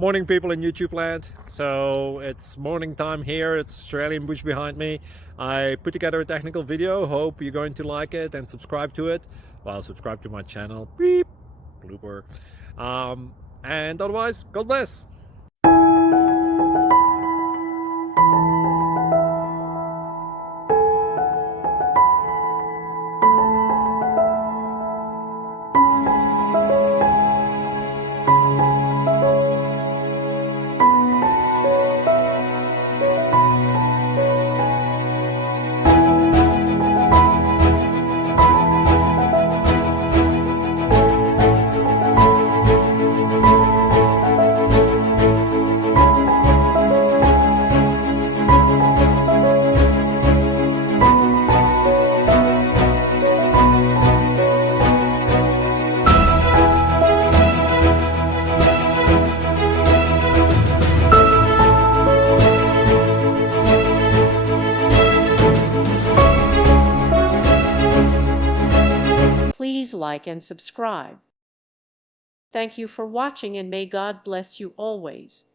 Morning, people in YouTube land. So it's morning time here. It's Australian bush behind me. I put together a technical video. Hope you're going to like it and subscribe to it. Well, subscribe to my channel. Beep. Blooper. And otherwise, God bless. Please like and subscribe. Thank you for watching, and may God bless you always.